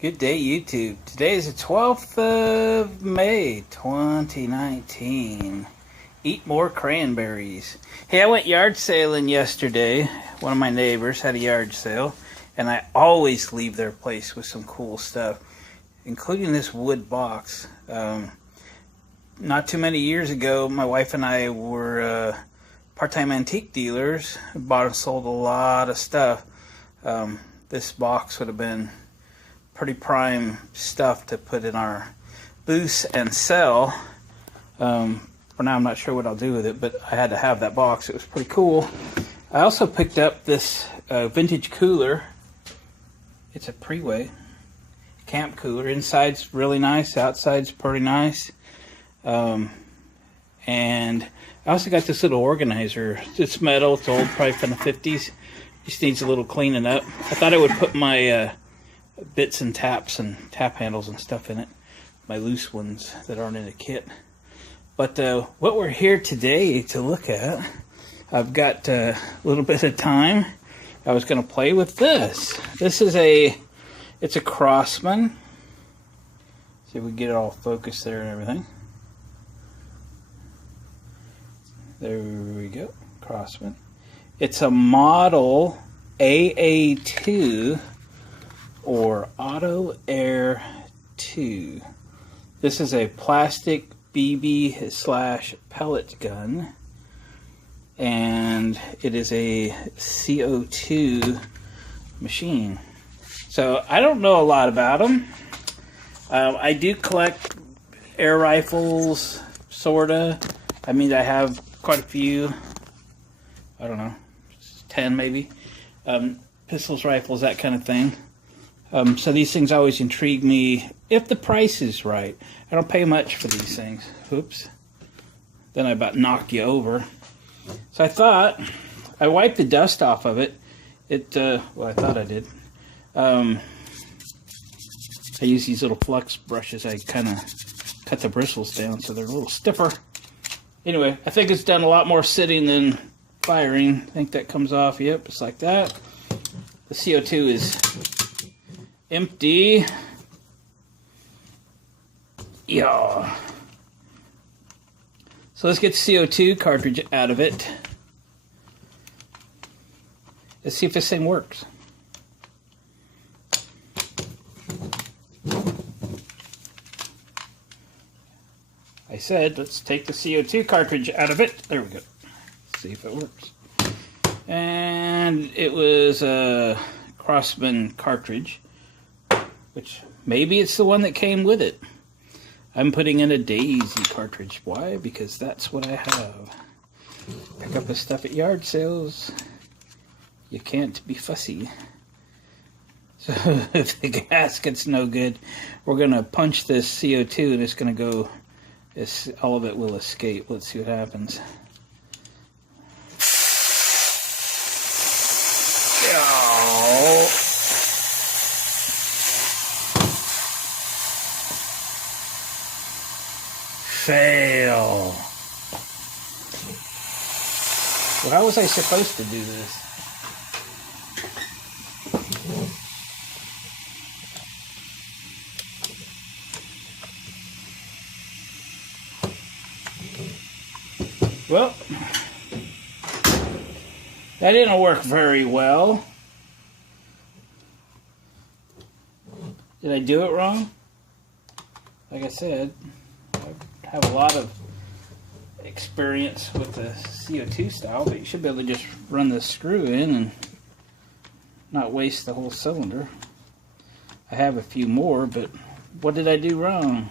Good day, YouTube. Today is the 12th of May, 2019. Eat more cranberries. Hey, I went yard sailing yesterday. One of my neighbors had a yard sale, and I always leave their place with some cool stuff, including this wood box. Not too many years ago, my wife and I were part-time antique dealers. Bought and sold a lot of stuff. This box would have been pretty prime stuff to put in our booths and sell. For now, I'm not sure what I'll do with it, but I had to have that box. It was pretty cool. I also picked up this vintage cooler. It's a pre-way camp cooler. Inside's really nice, outside's pretty nice. And I also got this little organizer. It's metal, it's old, probably from the 50s. Just needs a little cleaning up. I thought I would put my bits and taps and tap handles and stuff in it, my loose ones that aren't in a kit. But what we're here today to look at, I've got a little bit of time. I was going to play with this. This is it's a Crosman. See if we can get it all focused there and everything. There we go, Crosman. It's a model AA2 or Auto Air 2. This is a plastic BB/pellet gun, and it is a CO2 machine. So I don't know a lot about them. I do collect air rifles, sorta. I mean, I have quite a few. I don't know, 10 maybe. Pistols, rifles, that kind of thing. So these things always intrigue me if the price is right. I don't pay much for these things. Oops. Then I about knock you over. So I thought, I wiped the dust off of it. Well, I thought I did. I use these little flux brushes. I kind of cut the bristles down so they're a little stiffer. Anyway, I think it's done a lot more sitting than firing. I think that comes off. Yep, just like that. The CO2 is empty. Yeah. So let's get the CO2 cartridge out of it. Let's see if this thing works. I said, let's take the CO2 cartridge out of it. There we go. Let's see if it works. And it was a Crosman cartridge, which maybe it's the one that came with it. I'm putting in a Daisy cartridge. Why? Because that's what I have. Pick up the stuff at yard sales. You can't be fussy. So if the gasket's no good, we're going to punch this CO2 and it's going to go, all of it will escape. Let's see what happens. Oh. Fail. Well, how was I supposed to do this? Well, that didn't work very well. Did I do it wrong? Like I said, I have a lot of experience with the CO2 style, but you should be able to just run the screw in and not waste the whole cylinder. I have a few more, but what did I do wrong?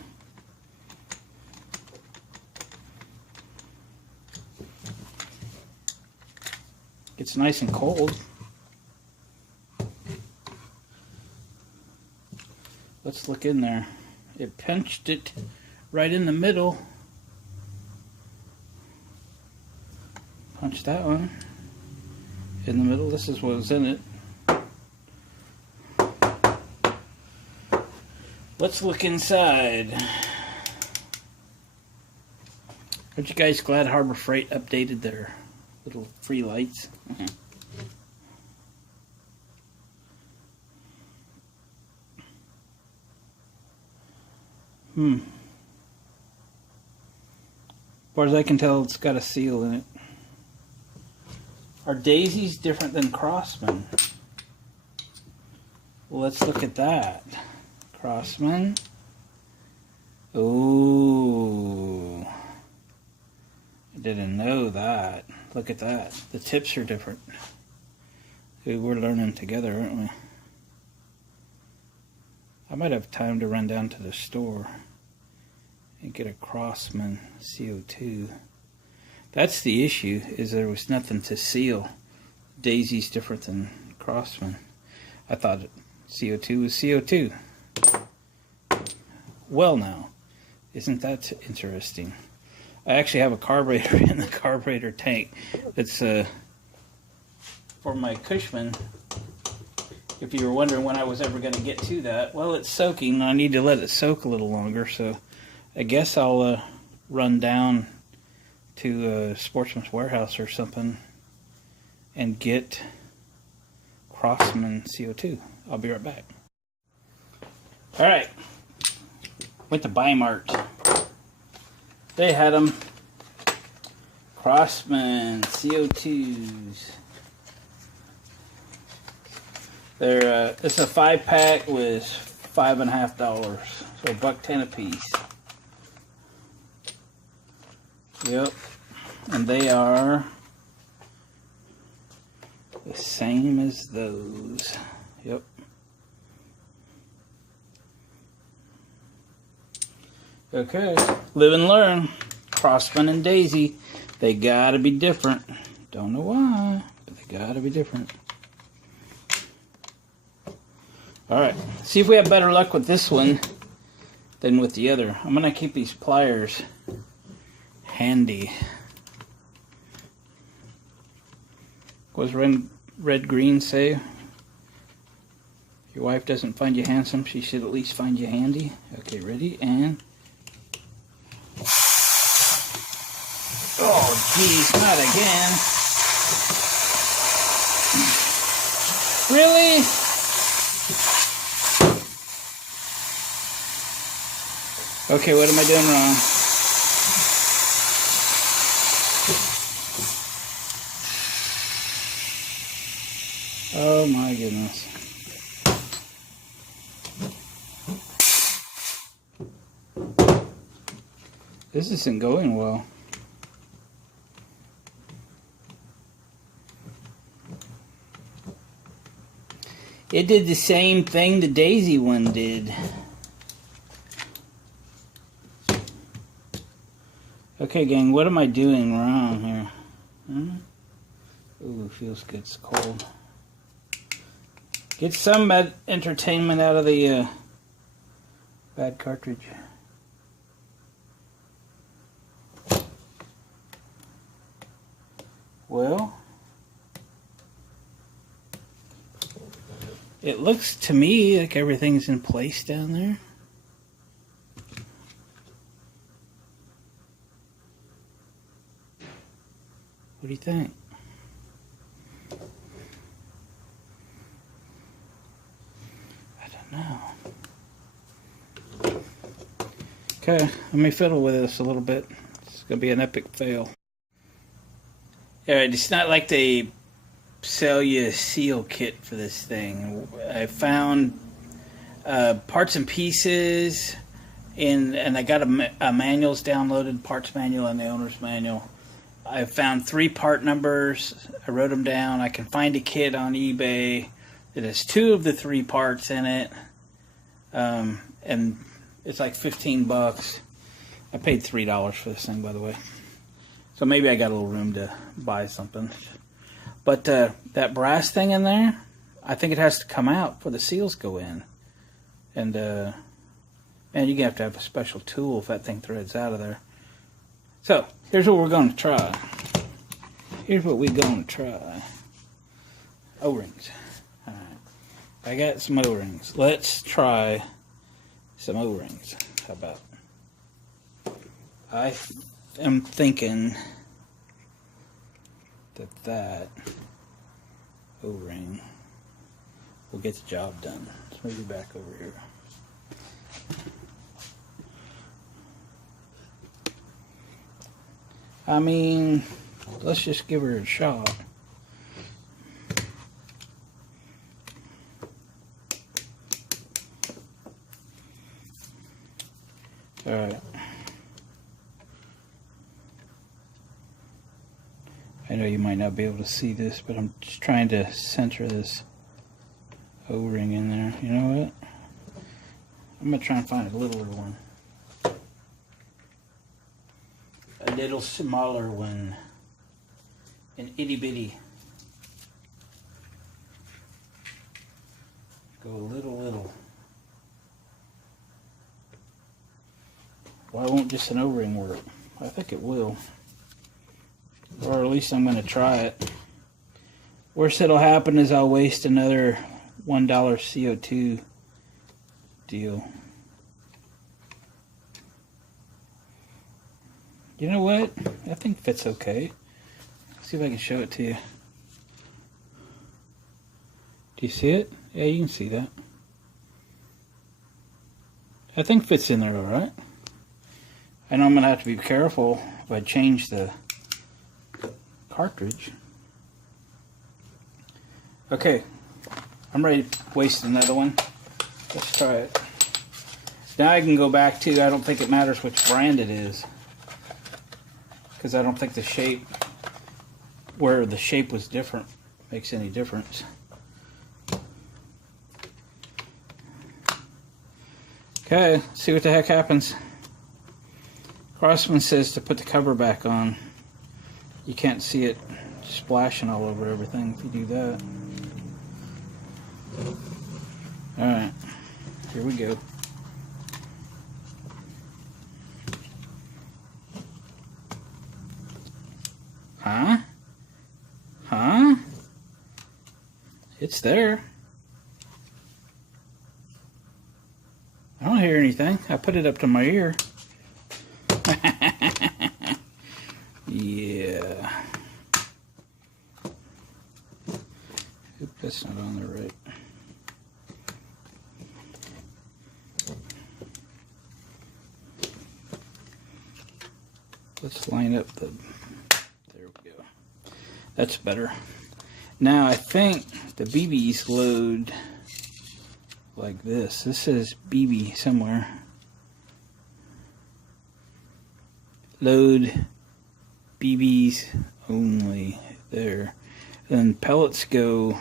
It's nice and cold. Let's look in there. It pinched it right in the middle. Punch that one in the middle. This is what was in it. Let's look inside. Aren't you guys glad Harbor Freight updated their little free lights? As far as I can tell, it's got a seal in it. Are daisies different than Crosman? Well, let's look at that. Crosman. Ooh. I didn't know that. Look at that. The tips are different. We're learning together, aren't we? I might have time to run down to the store and get a Crosman CO2. That's the issue, is there was nothing to seal. Daisy's different than Crosman. I thought CO2 was CO2. Well now, isn't that interesting? I actually have a carburetor in the carburetor tank. It's for my Cushman. If you were wondering when I was ever going to get to that, well, it's soaking. I need to let it soak a little longer, so I guess I'll run down to Sportsman's Warehouse or something and get Crosman CO2. I'll be right back. All right, went to Bi-Mart. They had them. Crosman CO2s. They're it's a 5-pack with $5.50, so $1.10 a piece. Yep, and they are the same as those. Yep. Okay, live and learn. Crosman and Daisy, they gotta be different. Don't know why, but they gotta be different. Alright, see if we have better luck with this one than with the other. I'm gonna keep these pliers handy. What does red green say? If your wife doesn't find you handsome, she should at least find you handy. Okay, ready? And oh geez, not again. Really? Okay, what am I doing wrong? Oh my goodness. This isn't going well. It did the same thing the Daisy one did. Okay, gang, what am I doing wrong here? Ooh, feels good. It's cold. Get some entertainment out of the bad cartridge. Well, it looks to me like everything's in place down there. What do you think? I don't know. Okay, let me fiddle with this a little bit. It's going to be an epic fail. Alright, it's not like they sell you a seal kit for this thing. I found parts and pieces, and I got a manuals downloaded, parts manual and the owner's manual. I found 3 part numbers. I wrote them down. I can find a kit on eBay that has 2 of the 3 parts in it, and it's like $15. I paid $3 for this thing, by the way. So maybe I got a little room to buy something. But that brass thing in there, I think it has to come out before the seals go in. And man, you're going to have a special tool if that thing threads out of there. So, here's what we're going to try. Here's what we're going to try. O-rings. Alright. I got some O-rings. Let's try some O-rings. How about? I am thinking that O-ring will get the job done. Let's move you back over here. I mean, let's just give her a shot. Alright. I know you might not be able to see this, but I'm just trying to center this O-ring in there. You know what? I'm going to try and find a littler one. A little smaller one. An itty bitty. Go a little. Why won't just an O-ring work? I think it will. Or at least I'm going to try it. Worst that'll happen is I'll waste another $1 CO2 deal. You know what? That thing fits okay. Let's see if I can show it to you. Do you see it? Yeah, you can see that. That thing fits in there alright. I know I'm going to have to be careful if I change the cartridge. Okay, I'm ready to waste another one. Let's try it. Now I can go back to, I don't think it matters which brand it is, because I don't think the shape, where the shape was different, makes any difference. Okay, let's see what the heck happens. Crosman says to put the cover back on. You can't see it splashing all over everything if you do that. Alright, here we go. Huh? Huh? It's there. I don't hear anything. I put it up to my ear. Yeah. Oop, that's not on there right. Let's line up the... There we go. That's better. Now I think the BBs load like this. This says BB somewhere. Load BBs only there. Then pellets go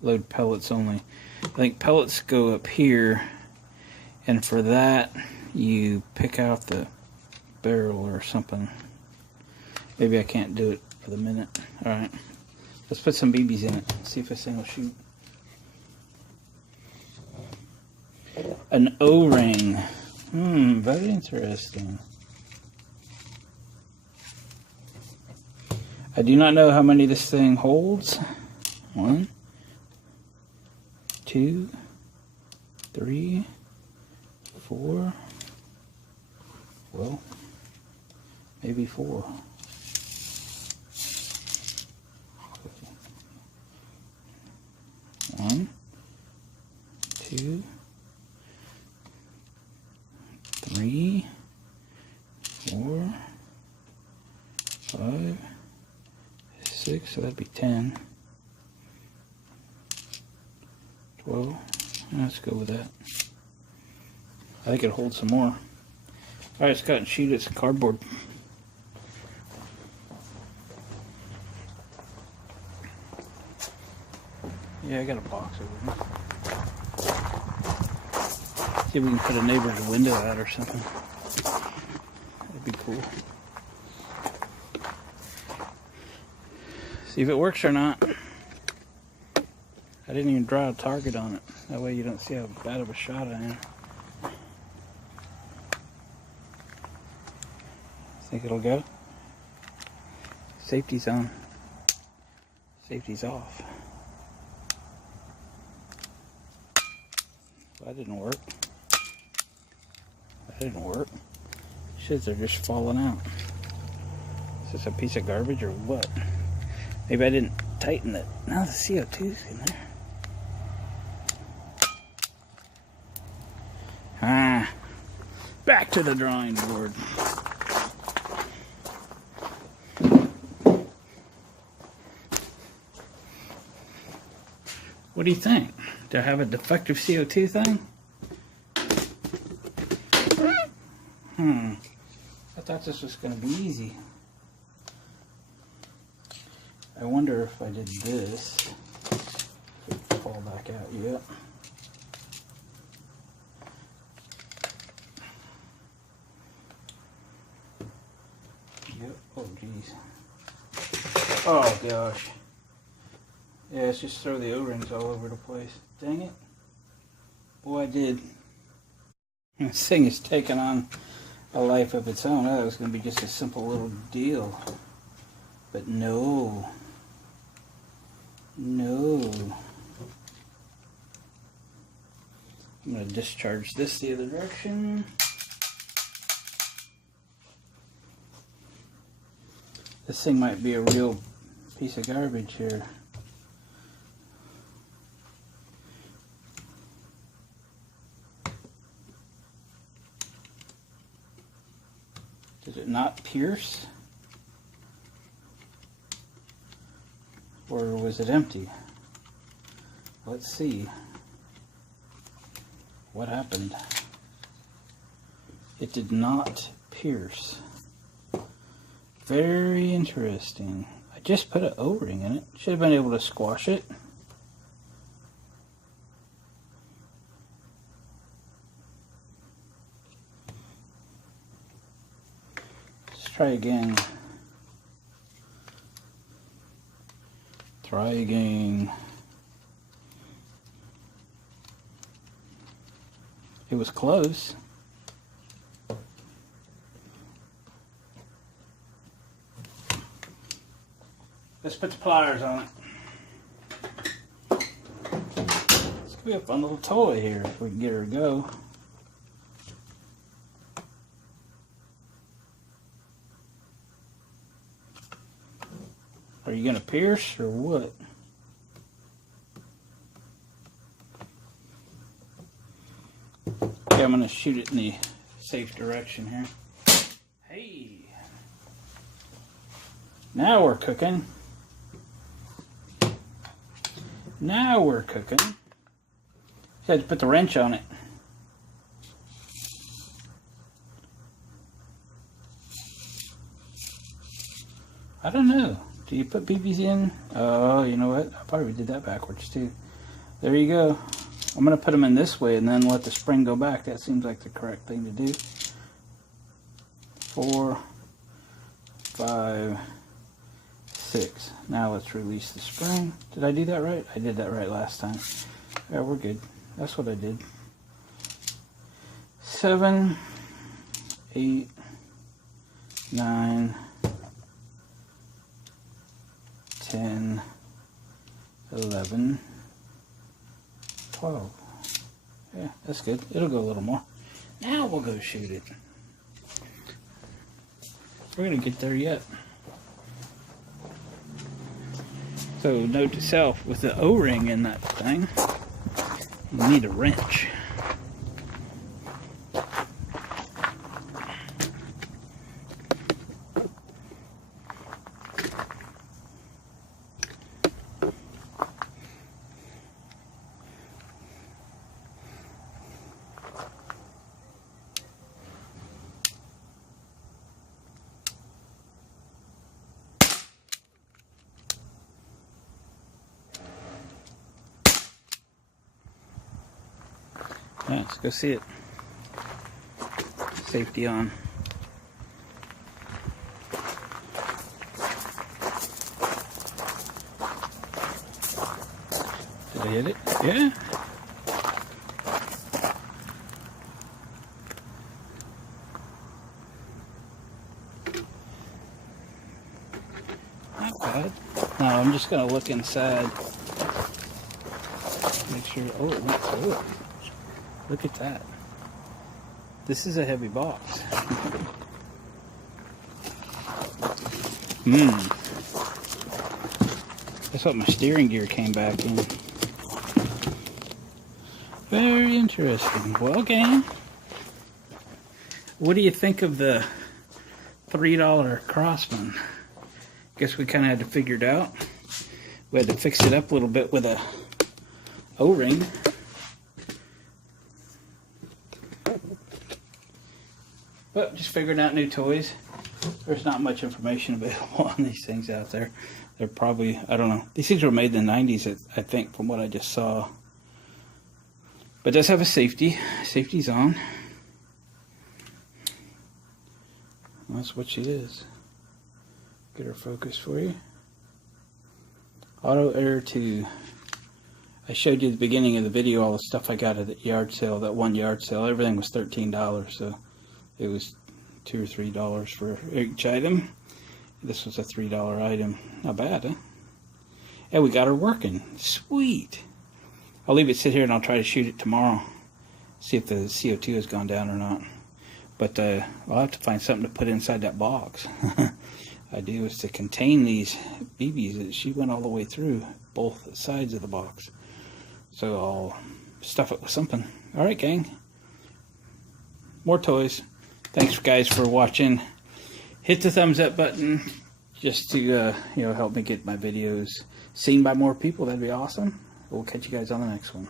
load pellets only. I think pellets go up here, and for that you pick out the barrel or something. Maybe I can't do it for the minute. Alright, let's put some BBs in it, see if this thing will shoot. An O-ring. Very interesting. I do not know how many this thing holds. 1, 2, 3, 4. Well, maybe 4. 1, 2, 3, 4, 5, 6, so that'd be 10, 12, let's go with that. I think it'll hold some more. Alright, let's cut and shoot it. It's cardboard. Yeah, I got a box over here. See if we can put a neighbor's window out or something. That'd be cool. See if it works or not. I didn't even draw a target on it. That way you don't see how bad of a shot I am. Think it'll go? Safety's on. Safety's off. Well, that didn't work. That didn't work. Shits are just falling out. Is this a piece of garbage or what? Maybe I didn't tighten it. Now the CO2's in there. Back to the drawing board. What do you think? Do I have a defective CO2 thing? I thought this was going to be easy. I wonder if I did this. It'll fall back out yet. Yep. Oh, geez. Oh, gosh. Yeah, let's just throw the O-rings all over the place. Dang it. Boy, I did. This thing is taking on a life of its own. I thought it was going to be just a simple little deal. But no. No. I'm going to discharge this the other direction. This thing might be a real piece of garbage here. Did it not pierce? Or was it empty? Let's see. What happened? It did not pierce. Very interesting. I just put an O-ring in it. Should have been able to squash it. Let's try again. Try again. It was close. Let's put the pliers on it. This could be a fun little toy here if we can get her to go. Are you going to pierce or what? Okay, I'm going to shoot it in the safe direction here. Hey! Now we're cooking. Now we're cooking. You had to put the wrench on it. I don't know. Do you put BBs in? Oh, you know what? I probably did that backwards too. There you go. I'm going to put them in this way and then let the spring go back. That seems like the correct thing to do. 4, 5, 6. Now let's release the spring. Did I do that right? I did that right last time. Yeah, we're good. That's what I did. 7, 8, 9, 10, 11, 12. Yeah, that's good. It'll go a little more. Now we'll go shoot it. We're going to get there yet. So note to self, with the O-ring in that thing, you need a wrench. All right, let's go see it. Safety on. Did I hit it? Yeah. Not bad. Now I'm just gonna look inside. Make sure. Oh, it went through it. Look at that. This is a heavy box. That's what my steering gear came back in. Very interesting. Well, gang, what do you think of the $3 Crosman? Guess we kind of had to figure it out. We had to fix it up a little bit with a O-ring. But just figuring out new toys. There's not much information available on these things out there. They're probably, I don't know. These things were made in the 90s, I think, from what I just saw. But it does have a safety. Safety's on. That's what she is. Get her focus for you. Auto Air 2. I showed you at the beginning of the video all the stuff I got at the yard sale, that one yard sale. Everything was $13, so it was $2 or $3 for each item. This was a $3 item. Not bad, huh? And we got her working. Sweet. I'll leave it sit here and I'll try to shoot it tomorrow. See if the CO2 has gone down or not. But I'll have to find something to put inside that box. Idea was to contain these BBs. She went all the way through both sides of the box. So I'll stuff it with something. Alright, gang. More toys. Thanks guys for watching. Hit the thumbs up button just to help me get my videos seen by more people. That'd be awesome. We'll catch you guys on the next one.